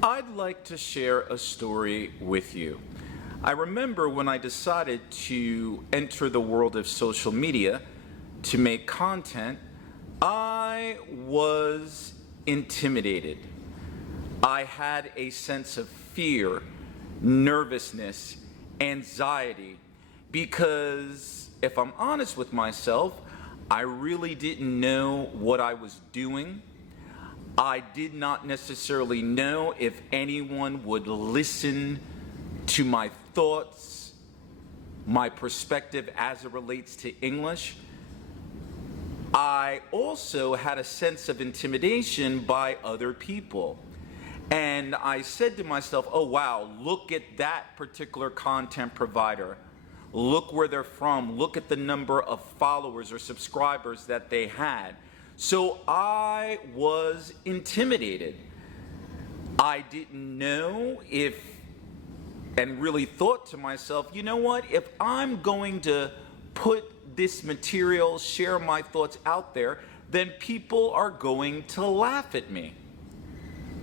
I'd like to share a story with you. I remember when I decided to enter the world of social media to make content, I was intimidated. I had a sense of fear, nervousness, anxiety, because if I'm honest with myself, I really didn't know what I was doing. I did not necessarily know if anyone would listen to my thoughts, my perspective as it relates to English. I also had a sense of intimidation by other people. And I said to myself, oh wow, look at that particular content provider. Look where they're from. Look at the number of followers or subscribers that they had. So I was intimidated. I didn't know if, and really thought to myself, you know what, if I'm going to put this material, share my thoughts out there, then people are going to laugh at me.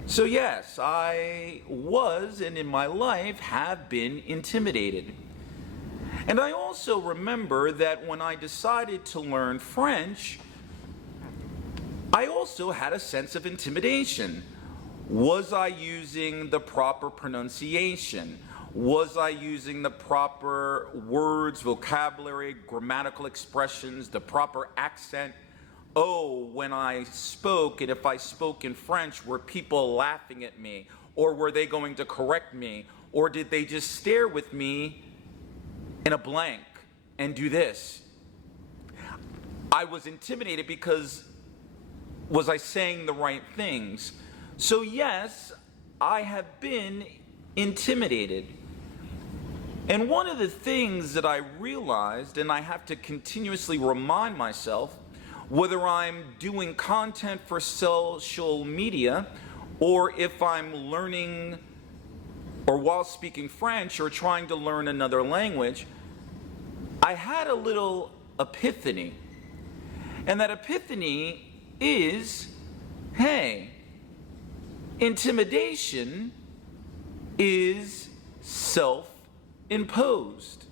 So yes, I was, and in my life have been intimidated. And I also remember that when I decided to learn French, I also had a sense of intimidation. Was I using the proper pronunciation? Was I using the proper words, vocabulary, grammatical expressions, the proper accent? Oh, when I spoke, and if I spoke in French, were people laughing at me? Or were they going to correct me? Or did they just stare with me in a blank and do this? I was intimidated because was I saying the right things? So yes, I have been intimidated. And one of the things that I realized, and I have to continuously remind myself, whether I'm doing content for social media, or if I'm learning, or while speaking French, or trying to learn another language, I had a little epiphany. And that epiphany is, hey, intimidation is self-imposed.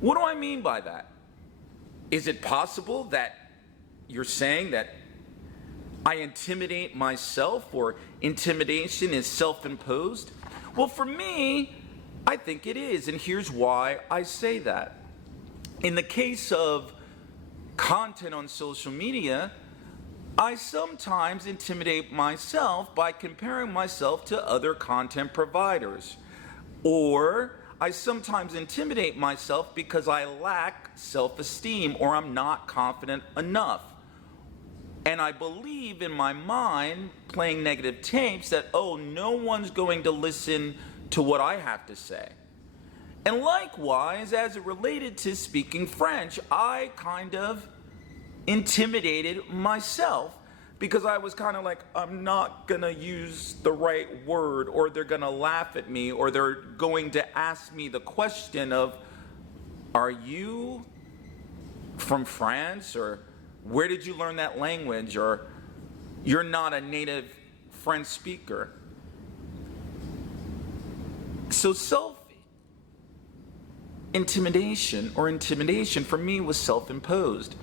What do I mean by that? Is it possible that you're saying that I intimidate myself, or intimidation is self-imposed? Well, for me, I think it is, and here's why I say that. In the case of content on social media, I sometimes intimidate myself by comparing myself to other content providers. Or I sometimes intimidate myself because I lack self-esteem, or I'm not confident enough. And I believe in my mind, playing negative tapes, that, oh, no one's going to listen to what I have to say. And likewise, as it related to speaking French, I kind of intimidated myself because I was kind of like, I'm not gonna use the right word, or they're gonna laugh at me, or they're going to ask me the question of, are you from France, or where did you learn that language, or you're not a native French speaker. So self-intimidation, or intimidation, for me was self-imposed.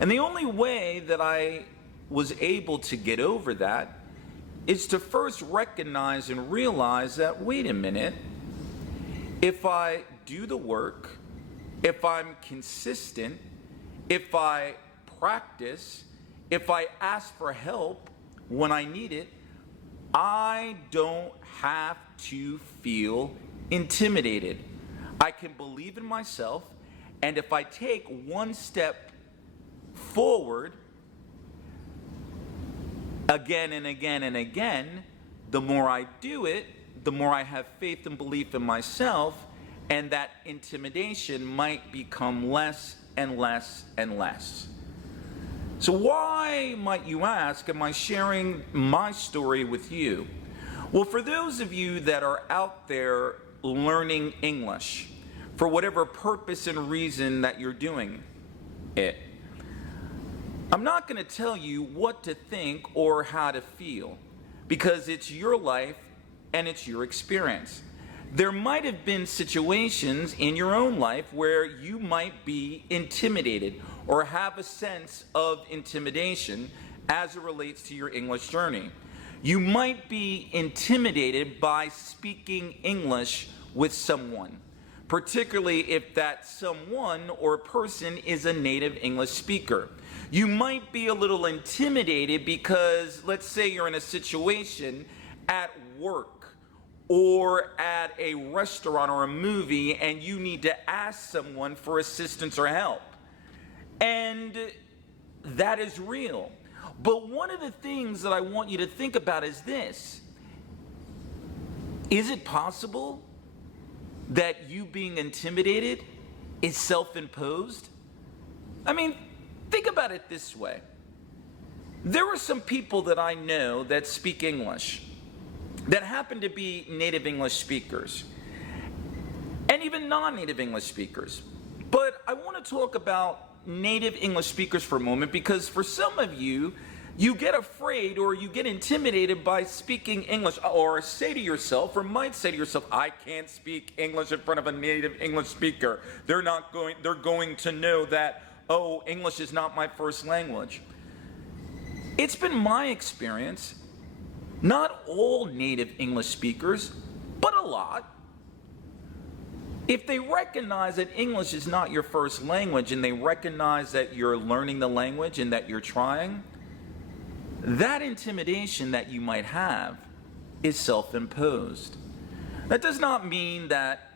And the only way that I was able to get over that is to first recognize and realize that, wait a minute, if I do the work, if I'm consistent, if I practice, if I ask for help when I need it, I don't have to feel intimidated. I can believe in myself, and if I take one step forward again and again and again, the more I do it, the more I have faith and belief in myself, and that intimidation might become less and less and less. So why, might you ask, am I sharing my story with you? Well, for those of you that are out there learning English, for whatever purpose and reason that you're doing it, I'm not going to tell you what to think or how to feel, because it's your life and it's your experience. There might have been situations in your own life where you might be intimidated or have a sense of intimidation as it relates to your English journey. You might be intimidated by speaking English with someone, particularly if that someone or person is a native English speaker. You might be a little intimidated because, let's say you're in a situation at work or at a restaurant or a movie and you need to ask someone for assistance or help. And that is real. But one of the things that I want you to think about is this. Is it possible that you being intimidated is self-imposed? I mean, think about it this way. There are some people that I know that speak English that happen to be native English speakers and even non-native English speakers. But I want to talk about native English speakers for a moment, because for some of you, you get afraid or you get intimidated by speaking English, or say to yourself, or might say to yourself, I can't speak English in front of a native English speaker. They're going to know that, oh, English is not my first language. It's been my experience, not all native English speakers, but a lot, if they recognize that English is not your first language and they recognize that you're learning the language and that you're trying, that intimidation that you might have is self-imposed. That does not mean that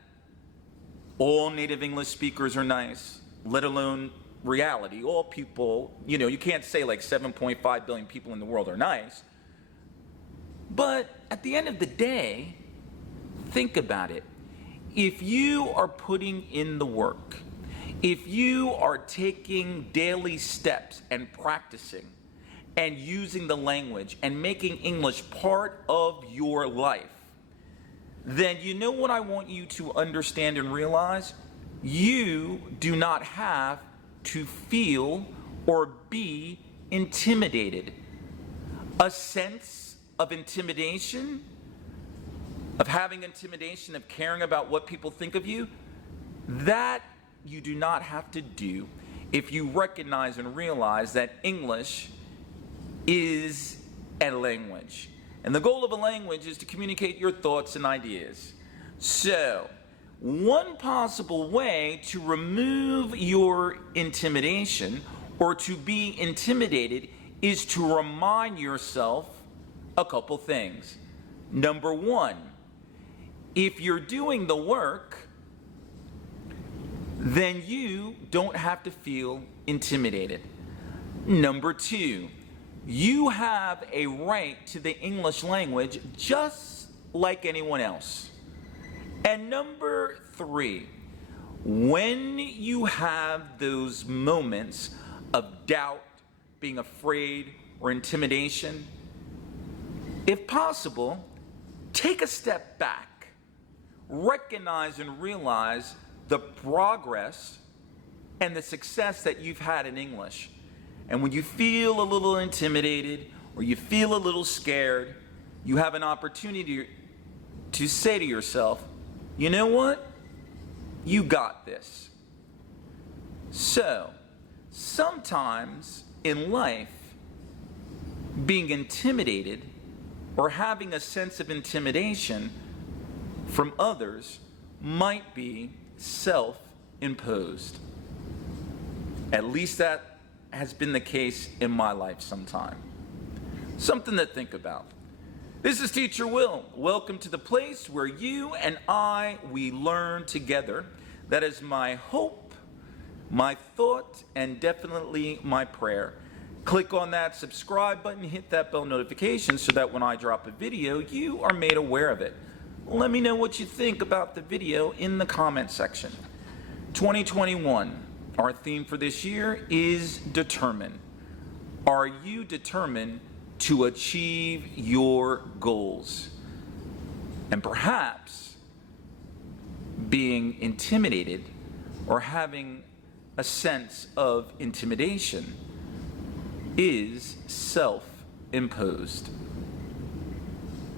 all native English speakers are nice, let alone reality. All people, you can't say like 7.5 billion people in the world are nice. But at the end of the day, think about it. If you are putting in the work, if you are taking daily steps and practicing and using the language and making English part of your life, then you know what I want you to understand and realize? You do not have to feel or be intimidated. A sense of intimidation, of having intimidation, of caring about what people think of you, that you do not have to do if you recognize and realize that English is a language. And the goal of a language is to communicate your thoughts and ideas. So, one possible way to remove your intimidation or to be intimidated is to remind yourself a couple things. Number one, if you're doing the work, then you don't have to feel intimidated. Number two, you have a right to the English language just like anyone else. And number three, when you have those moments of doubt, being afraid, or intimidation, if possible, take a step back. Recognize and realize the progress and the success that you've had in English. And when you feel a little intimidated or you feel a little scared, you have an opportunity to say to yourself, you know what? You got this. So, sometimes in life, being intimidated or having a sense of intimidation from others might be self-imposed. At least that has been the case in my life sometime. Something to think about. This is Teacher Will. Welcome to the place where you and we learn together. That is my hope, my thought, and definitely my prayer. Click on that subscribe button, hit that bell notification so that when I drop a video, you are made aware of it. Let me know what you think about the video in the comment section. 2021, our theme for this year is determine. Are you determined to achieve your goals? And perhaps being intimidated or having a sense of intimidation is self-imposed.